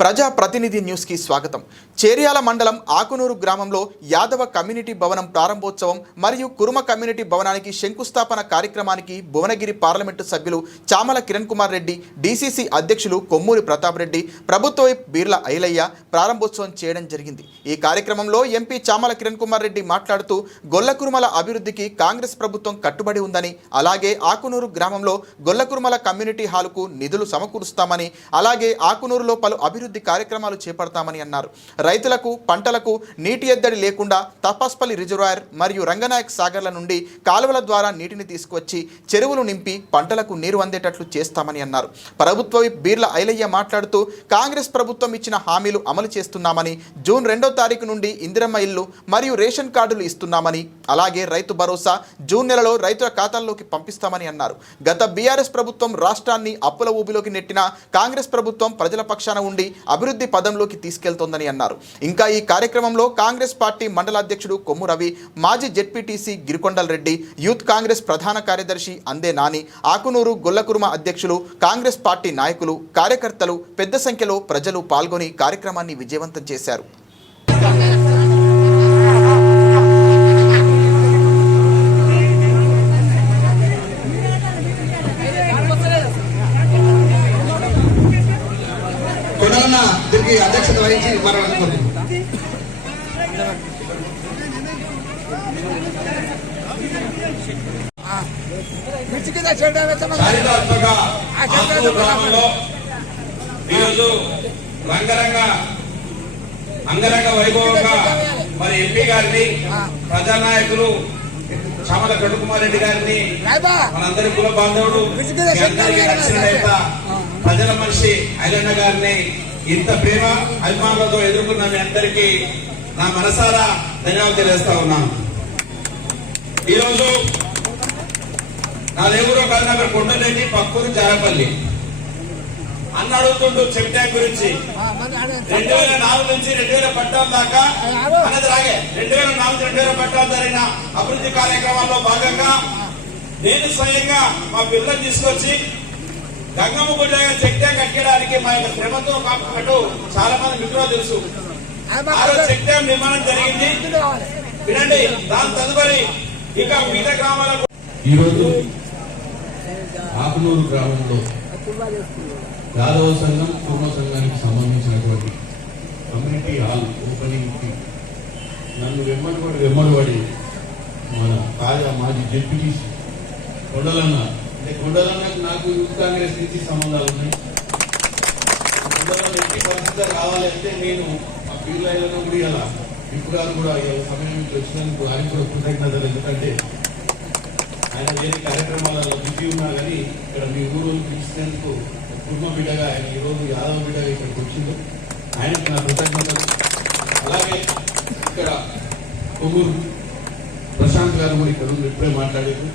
ప్రజా ప్రతినిధి న్యూస్ కి స్వాగతం. చేర్యాల మండలం ఆకునూరు గ్రామంలో యాదవ కమ్యూనిటీ భవనం ప్రారంభోత్సవం మరియు కురుమ కమ్యూనిటీ భవనానికి శంకుస్థాపన కార్యక్రమానికి భువనగిరి పార్లమెంటు సభ్యులు చామల కిరణ్ కుమార్ రెడ్డి, డీసీసీ అధ్యక్షులు కొమ్మూరి ప్రతాప్ రెడ్డి, ప్రభుత్వ వైప్ బీర్ల ఐలయ్య ప్రారంభోత్సవం చేయడం జరిగింది. ఈ కార్యక్రమంలో ఎంపీ చామల కిరణ్ కుమార్ రెడ్డి మాట్లాడుతూ గొల్లకురుమల అభివృద్ధికి కాంగ్రెస్ ప్రభుత్వం కట్టుబడి ఉందని, అలాగే ఆకునూరు గ్రామంలో గొల్లకురుమల కమ్యూనిటీ హాలుకు నిధులు సమకూరుస్తామని, అలాగే ఆకునూరులో పలు అభివృద్ధి కార్యక్రమాలు చేపడతామని అన్నారు. రైతులకు పంటలకు నీటి ఎద్దడి లేకుండా తపస్పల్లి రిజర్వాయర్ మరియు రంగనాయక్ సాగర్ల నుండి కాలువల ద్వారా నీటిని తీసుకువచ్చి చెరువులు నింపి పంటలకు నీరు అందేటట్లు చేస్తామని అన్నారు. ప్రభుత్వ బీర్ల ఐలయ్య మాట్లాడుతూ కాంగ్రెస్ ప్రభుత్వం ఇచ్చిన హామీలు అమలు చేస్తున్నామని, జూన్ 2వ తారీఖు నుండి ఇందిరమ్మ ఇల్లు మరియు రేషన్ కార్డులు ఇస్తున్నామని, అలాగే రైతు భరోసా జూన్ నెలలో రైతుల ఖాతాల్లోకి పంపిస్తామని అన్నారు. గత బీఆర్ఎస్ ప్రభుత్వం రాష్ట్రాన్ని అప్పుల ఊబిలోకి నెట్టిన కాంగ్రెస్ ప్రభుత్వం ప్రజల పక్షాన ఉండి అభివృద్ధి పదంలోకి తీసుకెళ్తోందని అన్నారు. ఇంకా ఈ కార్యక్రమంలో కాంగ్రెస్ పార్టీ మండల అధ్యక్షుడు కొమ్ము రవి, మాజీ జెడ్పీటీసీ గిరికొండల్ రెడ్డి, యూత్ కాంగ్రెస్ ప్రధాన కార్యదర్శి అందే నాని, ఆకునూరు గొల్లకురుమ అధ్యక్షులు, కాంగ్రెస్ పార్టీ నాయకులు, కార్యకర్తలు పెద్ద సంఖ్యలో ప్రజలు పాల్గొని కార్యక్రమాన్ని విజయవంతం చేశారు. దీనికి అధ్యక్షత వహించి ఈరోజు అంగరంగ వైభవంగా మరి ఎంపీ గారిని, ప్రజానాయకులు చామల కిరణ్ కుమార్ రెడ్డి గారిని, మనందరి కుల బాంధవుడు, ప్రజల మనిషి ఐలన్న గారిని ఇంత ప్రేమ అభిమానులతో ఎదుర్కొన్న మీ అందరికీ నా మనసారా ధన్యవాదాలు తెలియజేస్తా ఉన్నాను. ఈరోజు నా దేవుడు కరీంనగర్ కొండలేని పక్కూరు జారపల్లి అన్న అడుగుతుంటూ చెక్ ట్యాంక్ గురించి 2004 నుంచి 2014 దాకా అన్నది రాగే 2004-2014 జరిగిన అభివృద్ధి కార్యక్రమాల్లో భాగంగా నేను స్వయంగా మా పిల్లలను తీసుకొచ్చి గంగమ్మ గుడి దగ్గర చెక్ ట్యాంక్ కట్టడానికి మా యొక్క శ్రమతో పాటు చాలా మంది మిత్రులు తెలుసు. ఆ రోజు చెక్ ట్యాంక్ నిర్మాణం జరిగింది. వినండి, దాని తదుపరి ఇక మిగతా గ్రామాలకు ఈరోజు ఆకునూరు గ్రామంలో యాదవ సంఘం, కుర్మ సంఘానికి సంబంధించినటువంటి కమ్యూనిటీ హాల్ ఓపెనింగ్ కి నన్ను వెమ్మడిపడి మన మాజీ జెడ్పీటీసీ కొండలన్నకు నాకు యూత్ కాంగ్రెస్ నుంచి సంబంధాలు ఉన్నాయి. కొండలన్న ఎట్టి పరిస్థితి రావాలంటే నేను ఆ పీర్లైన కూడా ఇలా ఇప్పుడు కూడా సమయం వచ్చినందుకు ఆయన కూడా కృతజ్ఞతలు. ఎందుకంటే ఆయన వేరే కార్యక్రమాలలో బిజీ ఉన్నా కానీ ఇక్కడ మీ ఊరు పిలిచినందుకు కుటుంబ బిడ్డగా ఆయన ఈరోజు యాదవ బిడ్డగా ఇక్కడికి వచ్చిండు. ఆయనకి నా కృతజ్ఞతలు. అలాగే ఇక్కడ కొమ్మూరు ప్రశాంత్ గారు కూడా ఇక్కడ ఇప్పుడే మాట్లాడారు.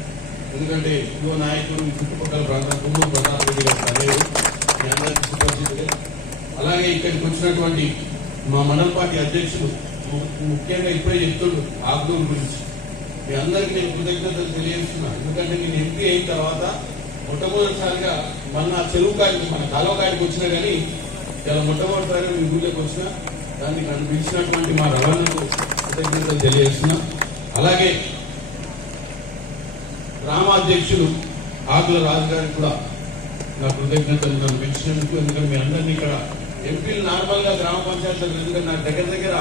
ఎందుకంటే యువ నాయకులు ఈ చుట్టుపక్కల ప్రాంతం కొమ్మూరు ప్రతాప్ రెడ్డి గారు అదేరు మీ అందరికీ సుపరిచితులే. అలాగే ఇక్కడికి వచ్చినటువంటి మా మండల పార్టీ అధ్యక్షులు ముఖ్యంగా ఇప్పుడే చెప్తుండ్రు ఆకునూరు గురించి. మీ అందరికీ నేను కృతజ్ఞతలు తెలియజేస్తున్నాను. ఎందుకంటే నేను ఎంపీ అయిన తర్వాత మొట్టమొదటిసారిగా మన చెరువు కాడికి మన కాలువ కాడికి వచ్చినా కానీ ఇలా మొట్టమొదటిసారిగా మీ ఊళ్ళోకి వచ్చినా దాన్ని నన్ను పిలిచినటువంటి మా రవాణాకు కృతజ్ఞతలు తెలియజేస్తున్నా. అలాగే గ్రామాధ్యక్షులు ఆకుల రాజు గారికి కూడా నా కృతజ్ఞతలు నన్ను పిలిచినందుకు. ఎందుకంటే మీ అందరినీ ఇక్కడ ఎంపీలు నార్మల్ గా గ్రామ పంచాయతీలు, ఎందుకంటే నాకు దగ్గర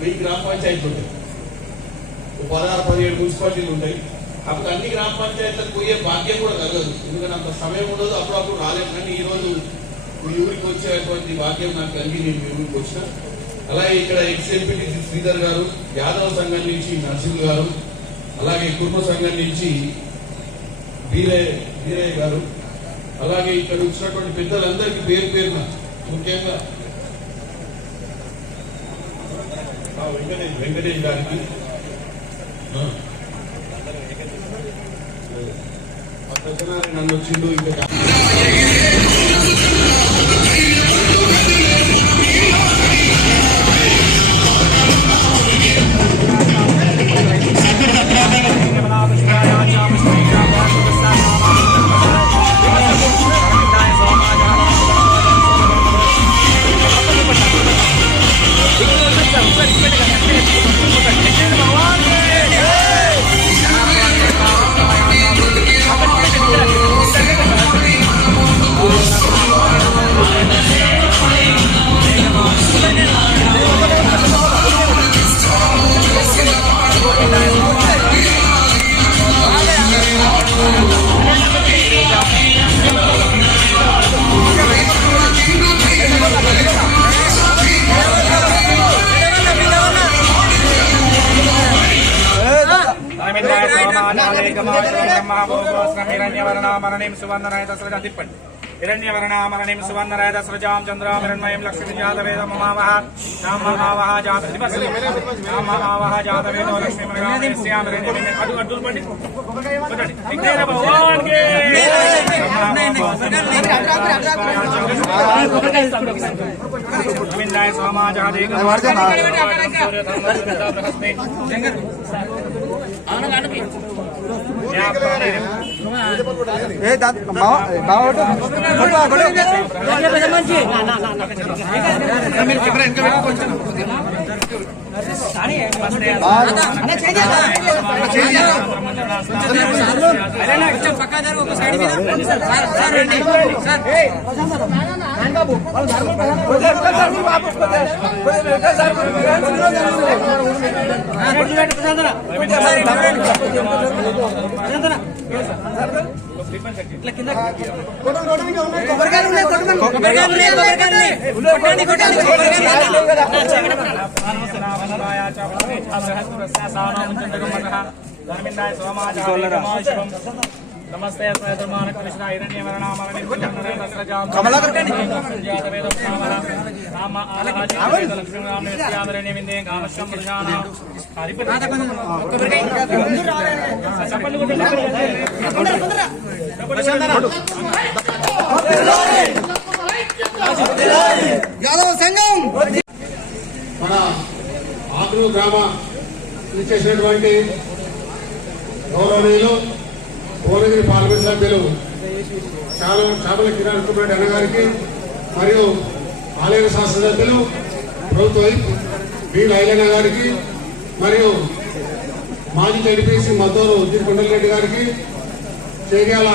1000 గ్రామ పంచాయతీలు ఉంటాయి, 16-17 మున్సిపాలిటీలు ఉంటాయి. అప్పుడు అన్ని గ్రామ పంచాయతీలకు పోయే భాగ్యం కూడా కలగదు, ఎందుకంటే అంత సమయం ఉండదు. అప్పుడప్పుడు రాలేదు. కానీ ఈ రోజు మీ ఊరికి వచ్చేటువంటి భాగ్యం నాకు కలిగి నేను మీ ఊరికి వచ్చిన. అలాగే ఇక్కడ ఎక్స్-ఎంపీటీసీ శ్రీధర్ గారు, యాదవ సంఘం నుంచి నర్సింగ్ గారు, అలాగే కుటుంబ సంఘం నుంచి వీరయ్య గారు, అలాగే ఇక్కడ వచ్చినటువంటి పెద్దలందరికీ పేరు పేరున ముఖ్యంగా వెంకటేష్ గారికి, నన్ను వచ్చిండు ఇంకా బ్రహ్మభూస్రహిరణ్యవర్ణామరణిం సువర్ణరాయ దశరథ తిప్పండి हिरण्यवर्णामरणिं सुवर्णरायदस्रजां चन्द्रामृण्मयं लक्ष्मीजातवेदममावह नाम आवह नाम आवह जातवेदो लक्ष्मीमृगामृष्यामृण्यमिं अड्डुल पंडी विघ्नेश्वर भगवान के गोविंदाय समाजः नमस्ते स्वयं कृष्ण हिरण्यवर्णामरणिं लक्ष्मीमृगामृष्यामृण्यमिन्दे कामश्यं मृगाणां యాదవ సంఘం మన ఆకులు గ్రామ చేసినటువంటి గౌరవనీయులు భువనగిరి పార్లమెంట్ సభ్యులు చాపల కిరణ్ కుమార్ అన్న గారికి మరియు ఆలయ శాసనసభ్యులు ప్రభుత్వ బి లైలన్న గారికి మరియు మాజీ జడ్పీసీ మద్దూరు కొండలరెడ్డి గారికి చేర్యాల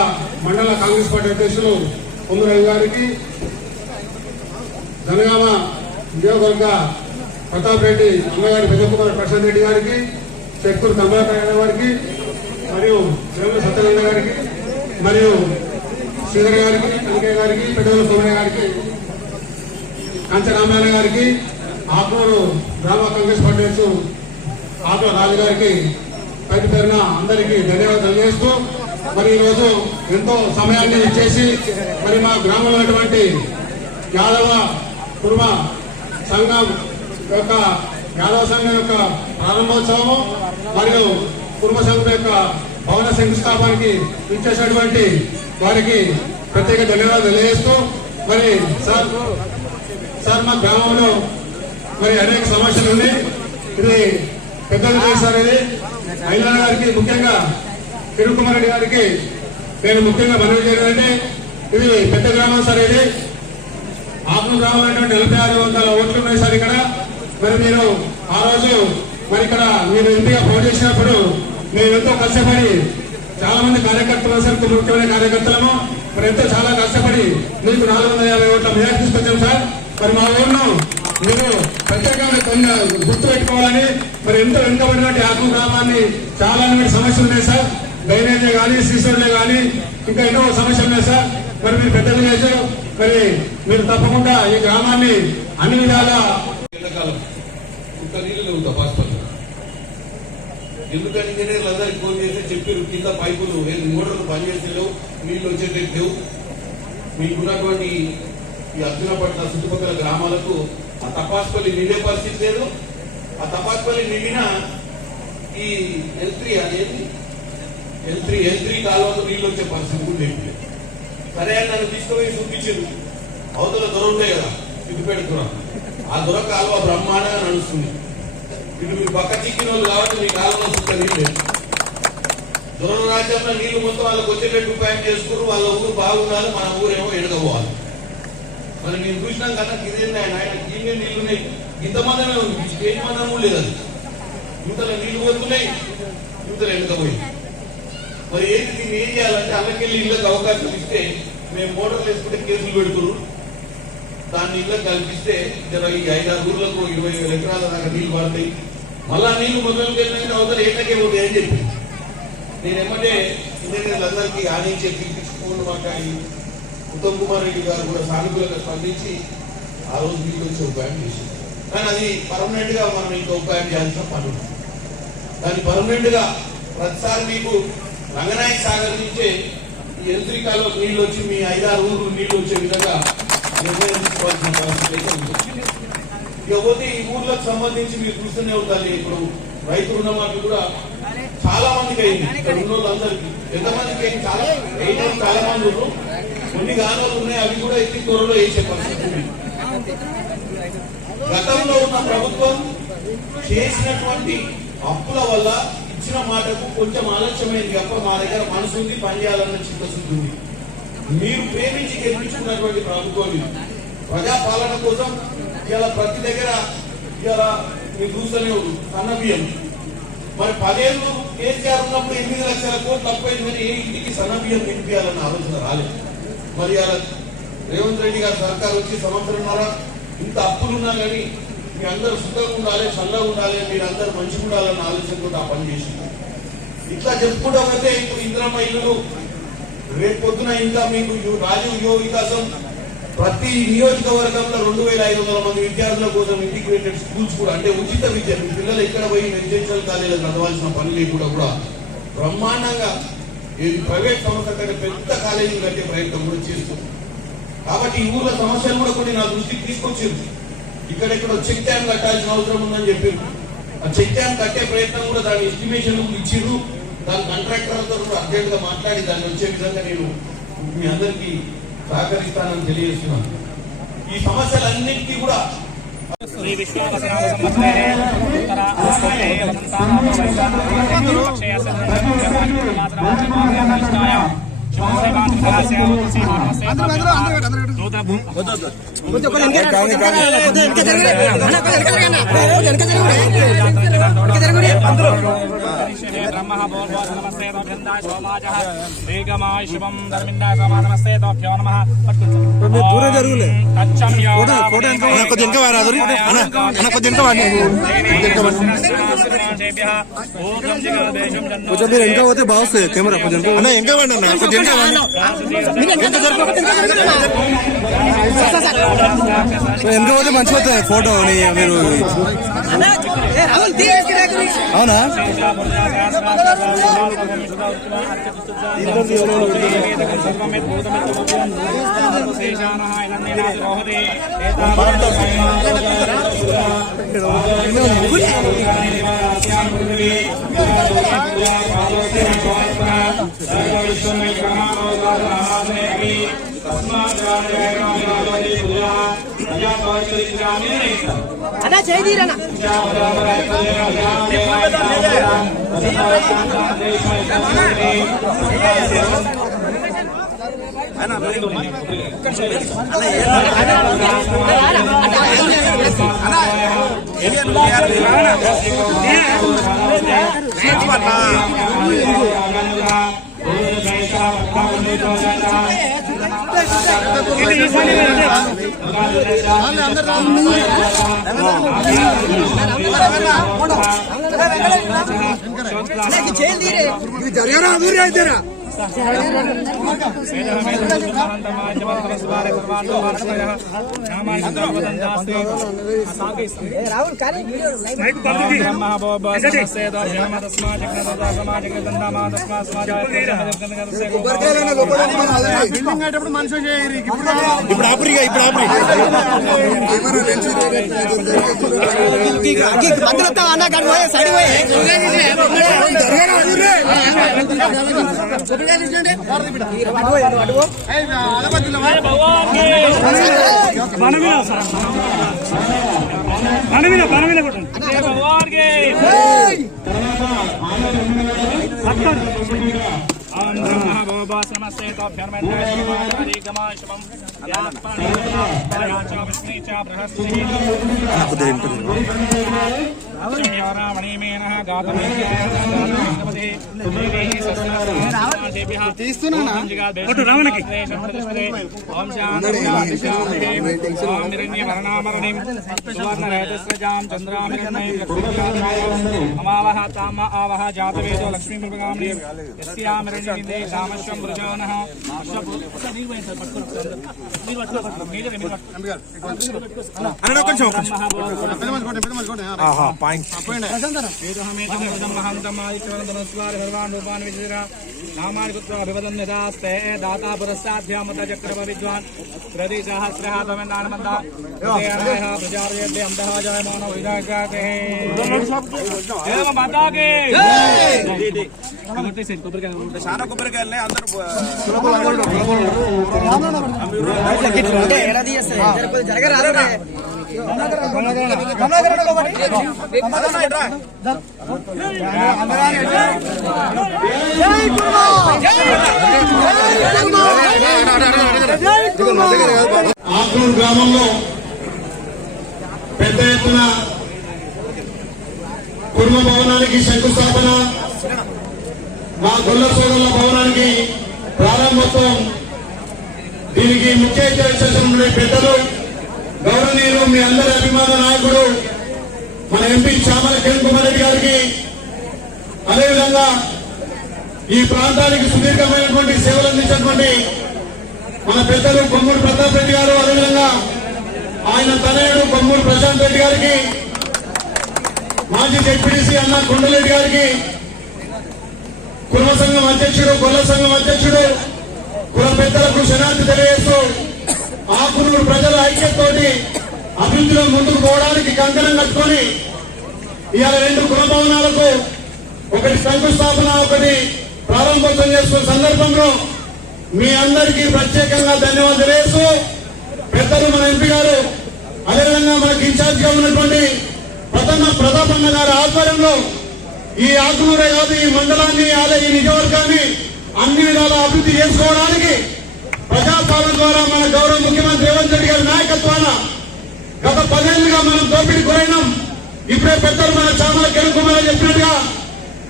మండల కాంగ్రెస్ పార్టీ అధ్యక్షులు పొంగురవి గారికి జనగామ నియోజకవర్గ ప్రతాప్ రెడ్డి అమ్మగారి పెద్దకుమార్ ప్రశాంత్ రెడ్డి గారికి చెక్కూరు కమలాకర్ గారికి మరియు శ్రీరంగ సత్యనారాయణ గారికి మరియు శ్రీధర్ గారికి కనకయ్య గారికి పెద్దల సోమయ్య గారికి కాంచరామాయణ గారికి ఆకూరు గ్రామ కాంగ్రెస్ పార్టీ అధ్యక్షుడు ఆకుల రాజు గారికి పైకి పేరున అందరికీ ధన్యవాదాలు తెలియజేస్తూ మరి ఈరోజు ఎంతో సమయాన్ని ఇచ్చేసి మరి మా గ్రామంలో ఉన్నటువంటి యాదవ కుర్మ సంఘం యొక్క యాదవ సంఘం యొక్క ప్రారంభోత్సవము మరియు కుర్మ సంఘం యొక్క భవన శంకుస్థాపనకి ఇచ్చేసినటువంటి వారికి ప్రత్యేక ధన్యవాదాలు తెలియజేస్తూ మరి సార్ మా గ్రామంలో మరి అనేక సమస్యలు ఉన్నాయి. ఇది పెద్దలు చేశారు. ఇది ఐలన్న గారికి ముఖ్యంగా కిరణ్ కుమార్ రెడ్డి గారికి నేను ముఖ్యంగా మనవి చేయాలంటే ఇది పెద్ద గ్రామం సార్. ఇది ఆత్మ గ్రామం అంటే 4600 ఓట్లు ఉన్నాయి సార్ ఇక్కడ. మరి మీరు ఆ రోజు మరి ఇక్కడ మీరు ఎంపీగా పోటీ చేసినప్పుడు మేము ఎంతో కష్టపడి చాలా మంది కార్యకర్తలు సార్, ముఖ్యమైన కార్యకర్తలము మరి ఎంతో చాలా కష్టపడి మీకు 450 ఓట్ల మెజార్టీ తీసుకొచ్చాం సార్. మరి మా ఊరిలో మీరు ప్రత్యేకంగా గుర్తు పెట్టుకోవాలని మరి ఎంతో వెనుకబడినటువంటి ఆత్మ గ్రామాన్ని చాలా సమస్యలు ఉన్నాయి సార్. డ్రైనేజే కానీ సీసోడ్లే కానీ ఇంకా ఎన్నో సమస్యలు ఉన్నాయి సార్. మరి మీరు పెద్దలు చేశారు. మరి మీరు తప్పకుండా ఈ గ్రామాన్ని అన్ని విధాలా నీళ్ళు తపాసుపత్రి ఎందుకని ఇంజనీర్లు అందరికి ఫోన్ చేసి చెప్పారు కింద పైపులు మోటార్లు పనిచేసేలేవు, నీళ్లు వచ్చేటట్టు మీకున్నటువంటి ఈ అర్జునపట్ల చుట్టుపక్కల గ్రామాలకు ఆ తపాసుపల్లి నిండే పరిస్థితి లేదు. ఆ తపాసుపల్లి నిండిన ఈ ఎల్3 కాలువకు నీళ్ళు వచ్చే పరిస్థితి కూడా లేదు. సరే అని నన్ను తీసుకుపోయి చూపించారు. అవతల దొర ఉంటాయి కదా, సిద్దిపేట దొర, ఆ దొర కాలువ బ్రహ్మాండంగా నడుస్తుంది. ఇటు మీరు పక్క చిక్కిన వాళ్ళు కాబట్టి మీ కాలంలో సుఖ నీళ్ళు దొరల రాజ్యంలో నీళ్లు మొత్తం వాళ్ళకి వచ్చేటట్టు ఉపాయం చేసుకుని వాళ్ళ ఊరు బాగుండాలి, మన ఊరేమో ఎడగపోవాలి. మరి నేను చూసినాం కదా ఇదేంటి ఆయన ఇన్ని నీళ్లున్నాయి, ఇంతమందమే ఉంది, స్టేజ్ మందము లేదు. అది యువతల నీళ్లు పోతున్నాయి, యువతలు ఎడకపోయి. మరి ఏంటి దీన్ని ఏం చేయాలంటే అల్లకెళ్ళి ఇళ్ళకి అవకాశం ఇస్తే మేము మోటార్లు వేసుకుంటే కేసులు పెడుతున్నారు. దాన్ని ఇళ్ళకి కల్పిస్తే ఈ 5-6 ఊర్లకు 20,000 ఎకరాల దాకా నీళ్లు పడతాయి. మళ్ళా నీళ్లు మొదలు వెళ్ళిన అవతల ఏటకే పోతాయి అని చెప్పి నేను ఏమంటే ఇంజనీర్లందరికీ ఆనించే పిలిపించుకోండి. మాకు ఉత్తమ్ కుమార్ రెడ్డి గారు కూడా సానుకూలంగా స్పందించి ఆ రోజు నీళ్ళు వచ్చే ఉపాయం చేసింది. కానీ అది పర్మనెంట్ గా మనం ఇంకా ఉపాయం చేయాల్సిన పని ఉంది. దాన్ని పర్మనెంట్ గా ప్రతిసారి మీకు రంగనాయక సాగర్ నుంచే ఈ యంత్రికాలో నీళ్లు వచ్చి మీ 5-6 ఊర్లు నీళ్లు వచ్చే విధంగా నిర్ణయం తీసుకోవాల్సిన పరిస్థితి అయితే ఉంది. ఇకపోతే ఈ ఊర్లకు సంబంధించి మీరు చూస్తూనే ఉండాలి. ఇప్పుడు రైతు రుణమాఫీ కూడా చాలా మందికి అయింది. ఇక్కడ ఉన్న వాళ్ళందరికీ ఎంతమందికి అయింది? చాలా మంది ఉన్నారు. కొన్ని గానాలు ఉన్నాయి, అవి కూడా ఎత్తి త్వరలో వేసే పరిస్థితి ఉంది. గతంలో ఉన్న ప్రభుత్వం చేసినటువంటి అప్పుల వల్ల ఇచ్చిన మాటకు కొంచెం ఆలస్యమైంది. అప్పుడు మా దగ్గర మనసు ఉంది, పనిచేయాలన్న చిత్తశుద్ధి ఉంది. మీరు ప్రేమించి గెలిపించుకున్నటువంటి ప్రభుత్వం ఇది. ప్రజాపాలన కోసం ఇలా ప్రతి దగ్గర ఇలా మీరు చూస్తూనే సన్న బియ్యం. మరి 10 ఏళ్ళు కేసీఆర్ ఉన్నప్పుడు 8 లక్షల కోట్లు తప్పైంది, కానీ ఏ ఇంటికి సన్న బియ్యం నింపియాలన్న ఆలోచన రాలేదు. మరి అలా రేవంత్ రెడ్డి గారి సర్కార్ వచ్చి సంవత్సరంన్నర ఇంత అప్పులున్నా కానీ మీ అందరూ సుఖంగా ఉండాలి, చల్లగా ఉండాలి, మీరు అందరూ మంచిగా ఉండాలన్న ఆలోచనతో ఆ పని చేసింది. ఇట్లా చెప్పుకుంటూ పోతే ఇప్పుడు ఇందిరమ్మ ఇల్లులు రేపు పొద్దున ఇంకా మీకు రాజీవ్ యువ వికాసం ప్రతి నియోజకవర్గంలో 2500 మంది విద్యార్థుల కోసం ఇంటిగ్రేటెడ్ స్కూల్స్ కూడా, అంటే ఉచిత విద్య, మీ పిల్లలు ఎక్కడ పోయి రెసిడెన్షియల్ కాలేజీలకు చదవాల్సిన పని లేకుండా కూడా బ్రహ్మాండంగా ప్రైవేట్ సంస్థ కంటే పెద్ద కాలేజీలు కట్టే ప్రయత్నం కూడా చేస్తుంది. కాబట్టి ఈ ఊర్ల సమస్యలు కూడా కొన్ని నా దృష్టికి తీసుకొచ్చింది. ఇక్కడెక్కడ చెక్ డ్యామ్ కట్టాల్సిన అవసరం ఉందని చెప్పారు. ఆ చెక్ డ్యామ్ కట్టే ప్రయత్నం కూడా దాని ఎస్టిమేషన్ ఇచ్చిర్రు. దాని కాంట్రాక్టర్లతో కూడా అర్జెంట్ గా మాట్లాడి దాన్ని వచ్చే విధంగా నేను మీ అందరికీ సహకరిస్తానని తెలియజేస్తున్నాను. ఈ సమస్యలన్నింటినీ కూడా శ్రీ విశ్వావసనామ సంవత్సరే ఉత్తర ఆశ్రమే శివం ధర్మిందాయ నమస్తే తోభ్యో నమః. కొంచెం మీరు ఇంకా పోతే బాగుంది కెమెరా. కొంచెం ఇంకా వాడి అన్న కొంచెం ఇంకా పోతే మంచిగా వస్తుంది ఫోటో. మీరు అవునా? అన్నా చేయదీరన్నా జరిగారా అదూరి అయితేరా రాహుల్ కానీ బిల్డింగ్ మనిషి ఇప్పుడు ఆపరిగా ఇప్పుడు ఆపరి అన్న కానీ సైడ్ జాతవేదో లక్ష్మీ అన్న కొంచెం పాయింట్ నామానికుత్వాభివదన్యదాస్తే దాతా పురస్సాధ్యామత చక్రవ విద్వాన్ ప్రతిసహస్రహాతమన్నానమంద ప్రజాపతి అంతః జయమాన వైరాగ్యాతే దేవ మాతాకి చాలా కొబ్బరికాయలు అందరూ ఆకునూరు గ్రామంలో పెద్ద ఎత్తున కుటుంబ భవనానికి శంకుస్థాపన, మా గొల్ల సోదరుల భవనానికి ప్రారంభోత్సవం. దీనికి ముఖ్య అతిథులు పెద్దలు గౌరవనీయులు మీ అందరి అభిమాన నాయకుడు మన ఎంపీ చామల కిరణ్ కుమార్ రెడ్డి గారికి, అదేవిధంగా ఈ ప్రాంతానికి సుదీర్ఘమైనటువంటి సేవలు అందించినటువంటి మన పెద్దలు కొమ్మూరు ప్రతాప్ రెడ్డి గారు, అదేవిధంగా ఆయన తనయుడు కొమ్మూరు ప్రశాంత్ రెడ్డి గారికి, మాజీ జెడ్పీటీసీ అన్న కొండలరెడ్డి గారికి, కుల సంఘం అధ్యక్షుడు గొల్ల సంఘం అధ్యక్షుడు కుల పెద్దలకు శనార్థి తెలియజేస్తూ ఆకునూరు ప్రజల ఐక్యతతోటి అభివృద్ధిలో ముందుకు పోవడానికి కంకణం కట్టుకొని ఇవాళ 2 కుల భవనాలకు ఒకటి శంకుస్థాపన, ఒకటి ప్రారంభోత్సవం చేసుకున్న సందర్భంలో మీ అందరికీ ప్రత్యేకంగా ధన్యవాదాలు తెలియజేస్తూ, పెద్దలు మన ఎంపీ గారు, అదేవిధంగా మనకి ఇన్ఛార్జ్ గా ఉన్నటువంటి ప్రతాపన్న గారి ఆధ్వర్యంలో ఈ ఆకునూరే కాదు ఈ మండలాన్ని, ఈ నియోజకవర్గాన్ని అన్ని విధాల అభివృద్ధి చేసుకోవడానికి ప్రజాపాలన ద్వారా మన గౌరవ ముఖ్యమంత్రి రేవంత్ రెడ్డి గారి నాయకత్వాన గత 10 ఏళ్లుగా మనం దోపిడీ గురైనాం. ఇప్పుడే పెద్దలు మన చామల కిరణ్ కుమార్ చెప్పినట్టుగా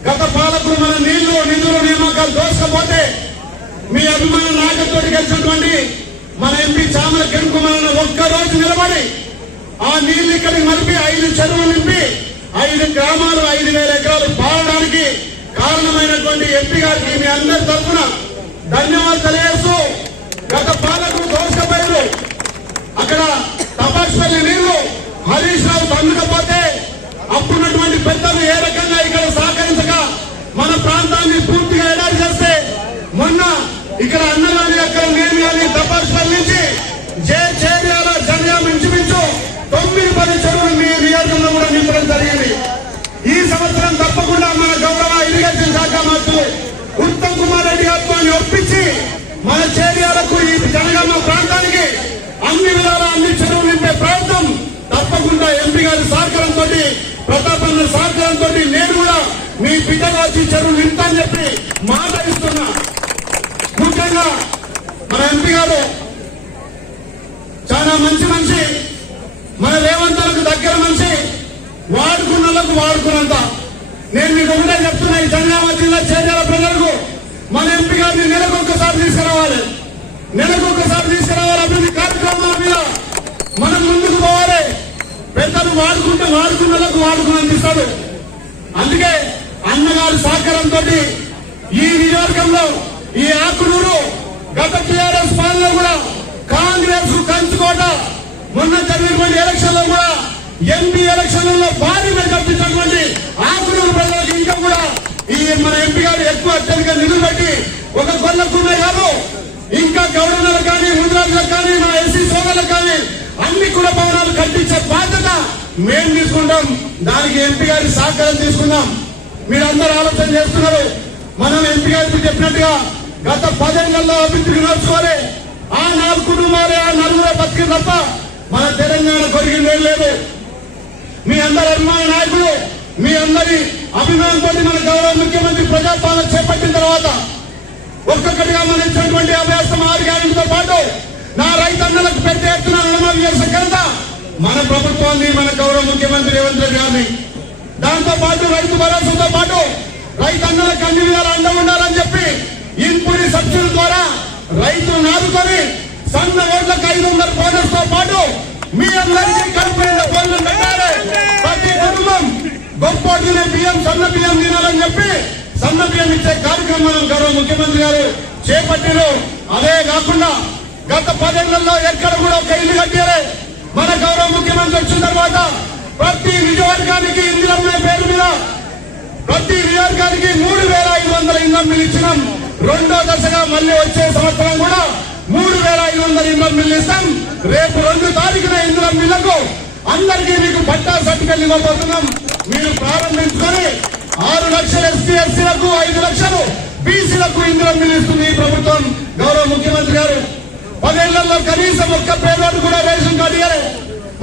గత పాలకులు మన నిధులు నియామకాలు దోసుకపోతే మీ అభిమాన నాయకత్వానికి గెలిచినటువంటి మన ఎంపీ చామల కిరణ్ కుమార్ ఒక్క రోజు నిలబడి ఆ నీళ్లు ఇక్కడికి మలిపి 5 చెరువులు నింపి 5 గ్రామాలు 5,000 ఎకరాలు పాలడానికి కారణమైనటువంటి ఎంపీ గారికి మీ అందరి తరఫున ధన్యవాదాలు తెలియజేస్తూ, గత పాలకులు దోషపోయారు. అక్కడ తపాస్పల్లి నీళ్లు హరీష్ రావు అందుకపోతే అప్పుడున్నటువంటి పెద్దలు ఏ రకంగా ఇక్కడ సహకరించక మన ప్రాంతాన్ని పూర్తిగా ఎడారి చేస్తే మొన్న ఇక్కడ అన్నగాని అక్కడ నేను కానీ తపాస్పల్లి నుంచి చేర్యాల జనగాం ఇంచుమించు 9-10 చెరువులు మీ నియోజకంలో కూడా నింపడం జరిగింది. ఈ సంవత్సరం తప్పకుండా మన గౌరవ ఇరిగేషన్ శాఖ మంత్రులు ఉత్తమ్ కుమార్ రెడ్డి గారితో ఒప్పించి మన చేర్యాలకు ఈ జనగామ ప్రాంతానికి అన్ని విధాలా అన్ని చెరువులు నింపే ప్రయత్నం తప్పకుండా ఎంపీ గారి సహకారంతో ప్రతాపన్న సహకారంతో నేను కూడా మీ బిడ్డగా వచ్చి చెరువులు నింపుతానని చెప్పి మాట ఇస్తున్నా. ముఖ్యంగా మన ఎంపీ గారు చాలా మంచి మనిషి, మన రేవంతులకు దగ్గర మనిషి, వాడుకున్నలకు వాడుకున్నంత. నేను మీకు ఒకటే చెప్తున్నా, ఈ జనగామ జిల్లా చేర్యాల ప్రజలకు మన ఎంపీ గారిని నెలకొకసారి తీసుకురావాలి. అభివృద్ధి కార్యక్రమాల మీద మనం ముందుకు పోవాలి. పెద్దలు వాడుకున్నలకు వాడుకున్నంత ఇస్తాడు. అందుకే అన్నగారి సహకారంతో ఈ నియోజకంలో ఈ ఆకునూరు గత టీఆర్ఎస్ పాలనలో కూడా కాంగ్రెస్ కంచుకోట, మొన్న జరిగినటువంటి ఎలక్షన్ లో కూడా ఎంపీ ఎలక్షన్లలో భారీ మెజార్టీటువంటి ఆకునూరు ప్రజలకు ఇంకా కూడా ఈ మన ఎంపీ గారు ఎక్కువ అత్యధిక నిధులు పెట్టి ఒక గొల్లకున్న కాదు ఇంకా గౌరవలకు కానీ ముద్రాజులకు కానీ మన ఎస్సీ సోదరులకు కానీ అన్ని కుల భవనాలు కట్టించే బాధ్యత మేము తీసుకుంటాం. దానికి ఎంపీ గారి సహకారం తీసుకుందాం. మీరందరూ ఆలోచన చేస్తున్నారు. మనం ఎంపీ గారికి చెప్పినట్టుగా గత 10 ఏళ్లలో అభివృద్ధికి నడుచుకోవాలి. ఆ 4 కుటుంబాలే ఆ 4 బతికి తప్ప మన తెలంగాణ కొరిగింది లేదు. మీ అందరి అభిమాన నాయకులు, మీ అందరి అభిమానంతో మన గౌరవ ముఖ్యమంత్రి ప్రజాపాలన చేపట్టిన తర్వాత ఒక్కొక్కటిగా మనం ఇచ్చినటువంటి అభ్యాసం 6 గ్యారెంటీతో పాటు నా రైతన్నలకు పెద్ద ఎత్తున రుణమాఫీ చేసిన ఘనత మన ప్రభుత్వాన్ని, మన గౌరవ ముఖ్యమంత్రి రేవంత్ రెడ్డి గారిని. దాంతో పాటు రైతు భరోసాతో పాటు రైతన్నలకు అన్ని విధాలు అండ ఉండాలని చెప్పి ఇన్పుట్ సబ్సిడీ ద్వారా రైతులు నాదుకొని సన్న ఓట్లకు 500 బోనస్ తో పాటు మీ అందరికీ కలిపిన బోనస్ పెట్టాలి. ప్రతి కుటుంబం గొప్పటినే బియ్యం, సన్న బియ్యం తినాలని చెప్పి సన్న బియ్యం ఇచ్చే కార్యక్రమం గౌరవ ముఖ్యమంత్రి గారు చేపట్టారు. అదే కాకుండా గత 10 ఏళ్లలో ఎక్కడ కూడా ఒక ఇల్లు కట్టారే. మన గౌరవ ముఖ్యమంత్రి వచ్చిన తర్వాత ప్రతి నియోజకవర్గానికి ఇందిరమ్మ పేరు మీద ప్రతి నియోజకవర్గానికి 3,500 ఇందిరమ్మలు ఇచ్చినాం. రెండో దశగా మళ్ళీ వచ్చే సంవత్సరం కూడా 3,500 ఇందిరమ్మలు ఇస్తాం. రేపు 2 తారీఖున ఇందిరమ్మలకు అందరికీ మీకు పట్టా సర్టిఫికెట్ ఇవ్వబోతున్నాం. మీరు ప్రారంభించుకొని 6 లక్షల ఎస్సీ ఎస్సీలకు 5 లక్షలు బీసీలకు ఇందిరమ్మలు ఇస్తుంది ఈ ప్రభుత్వం. గౌరవ ముఖ్యమంత్రి గారు 10 ఏళ్లలో కనీసం ఒక్క పేదవాడు కూడా రేషన్ కార్డు ఇవ్వలే.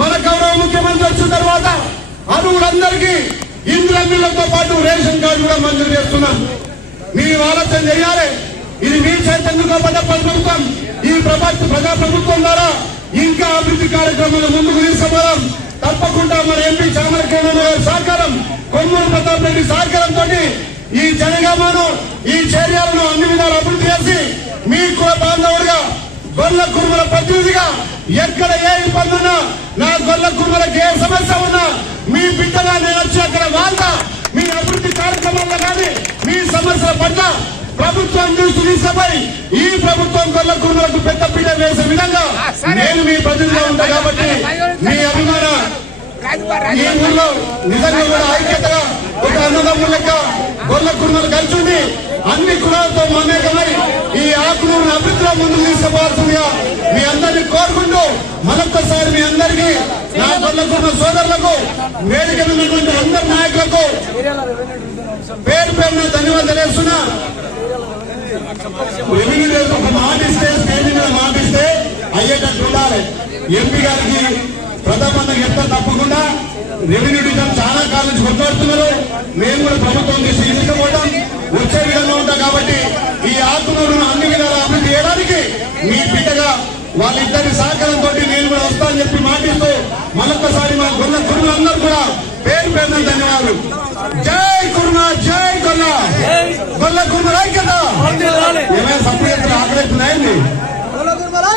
మన గౌరవ ముఖ్యమంత్రి వచ్చిన తర్వాత అర్హులందరికీ ఇందిరమ్మలతో పాటు రేషన్ కార్డు కూడా మంజూరు చేస్తున్నాం. మీరు ఆలోచన చేయాలి. ఇది మీ చేతెందుకు పడ్డ ప్రభుత్వం. ఈ ప్రజా ప్రభుత్వం ద్వారా ఇంకా అభివృద్ధి కార్యక్రమాలు ముందుకు తీసుకుపోదాం. తప్పకుండా మన ఎంపీ చామరకేణ గారి సహకారం, కొమ్మూరు ప్రతాప్ రెడ్డి సహకారంతో ఈ జనగామను ఈ చర్యలను అన్ని విధాలు అభివృద్ధి చేసి మీ కుల బాంధవుడిగా గొల్ల కుర్మల ప్రతినిధిగా ఎక్కడ ఏ ఇబ్బంది ఉన్నా, నా గొల్ల కుర్మలకు ఏ సమస్య ఉన్నా మీ బిడ్డగా నేను వచ్చి అక్కడ వాళ్తా మీ అభివృద్ధి కార్యక్రమాల్లో కానీ మీ సమస్యల పట్ల ప్రభుత్వం దృష్టి తీసుకుపోయి ఈ ప్రభుత్వం గొల్ల కుర్మలకు పెద్ద పీడ వేసే విధంగా నేను మీ ప్రతినిధిగా ఉంటా. కాబట్టి మీ అభిమాన ఈ ఊళ్ళో నిజంగా కూడా ఐక్యతగా ఒక అన్నదమ్ముల లెక్క గొల్ల కుర్మలు కలిసి ఉండి అన్ని కులాలతో మమేకమై ఈ ఆకులను అభివృద్ధిలో ముందుకు తీసుకుపోవాల్సిందిగా మీ అందరినీ కోరుకుంటూ మరొక్కసారి మీ అందరికీ నా గొల్ల కుర్మ సోదరులకు వేదిక ఉన్నటువంటి అందరి నాయకులకు పేరు పేరున ధన్యవాదాలు తెలుస్తున్నా. రెవెన్యూ ఒక మాట ఇస్తే స్టేజ్ మీద మాట ఇస్తే అయ్యేటట్టు ఉండాలి. ఎంపీ గారికి ప్రధానంగా చెప్తా తప్పకుండా రెవెన్యూ డివిజన్ చాలా కాలం నుంచి కొట్లాడుతున్నారు. మేము కూడా ప్రభుత్వం తీసుకుపోవడం వచ్చే విధంగా ఉంటాం. కాబట్టి ఈ ఆత్మను అన్ని విధాలా అభివృద్ధి చేయడానికి మీ బిడ్డగా వాళ్ళిద్దరి సహకారంతో నేను కూడా వస్తానని చెప్పి మాటిస్తూ మరొకసారి మా గొల్ల కుర్మలందరూ కూడా పేరు పేరున ధన్యవాదాలు. జై కుర్మ, జై గొల్ల, గొల్ల కుర్మ ఐక్యత. ఏమైనా సభ్యులు ఆకలిస్తున్నాయండి.